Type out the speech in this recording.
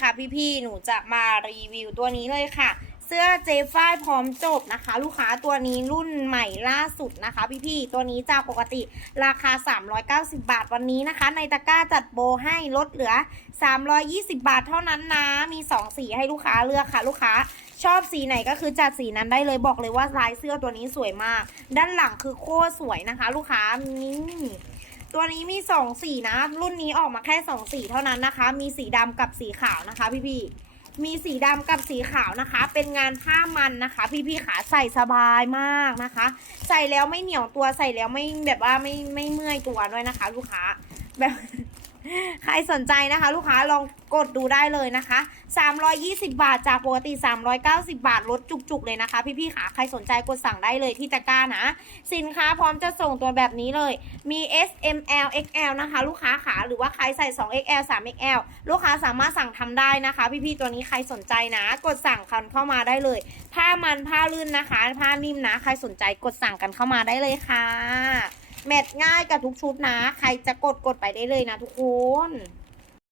ค่ะพี่ๆ หนูจะมารีวิวตัวนี้เลยค่ะ เสื้อเจฟ้ายพร้อมจบนะคะ ลูกค้าตัวนี้รุ่นใหม่ล่าสุดนะคะ พี่ๆ ตัวนี้จากปกติราคา 390 บาทวันนี้นะคะ ในตะกร้าจัดโบให้ลดเหลือ 320 บาทเท่านั้นนะ มี 2 สีให้ลูกค้าเลือกค่ะ ลูกค้าชอบสีไหนก็คือจัดสีนั้นได้เลยบอกเลยว่าลายเสื้อตัวนี้สวยมาก ด้านหลังคือโคตรสวยนะคะ ลูกค้านี่ ตัวนี้มีสองสีนะ รุ่นนี้ออกมาแค่สองสีเท่านั้นนะคะ มีสีดำกับสีขาวนะคะ พี่พี่มีสีดำกับสีขาวนะคะ เป็นงานผ้ามันนะคะ พี่พี่ขาใส่สบายมากนะคะ ใส่แล้วไม่เหนียวตัวใส่แล้วไม่แบบว่าไม่ไม่เมื่อยตัวด้วยนะคะ ลูกค้าแบบ ใครสนใจนะคะ ลูกค้าลองกดดูได้เลยนะคะ 320 บาทจากปกติ 390 บาทลดจุกๆเลยนะคะ พี่ๆขาใครสนใจกดสั่งได้เลยที่ตะกร้านะ สินค้าพร้อมจะส่งตัวแบบนี้เลย มี S M L X L นะคะ ลูกค้าขาหรือว่าใครใส่ 2 XL 3 XL ลูกค้าสามารถสั่งทำได้นะคะ พี่ๆตัวนี้ใครสนใจนะ กดสั่งกันเข้ามาได้เลย ผ้ามันผ้าลื่นนะคะ ผ้านิ่มนะ ใครสนใจกดสั่งกันเข้ามาได้เลยค่ะ แมทง่ายกับทุกชุดนะ ใครจะกดกดไปได้เลยนะทุกคน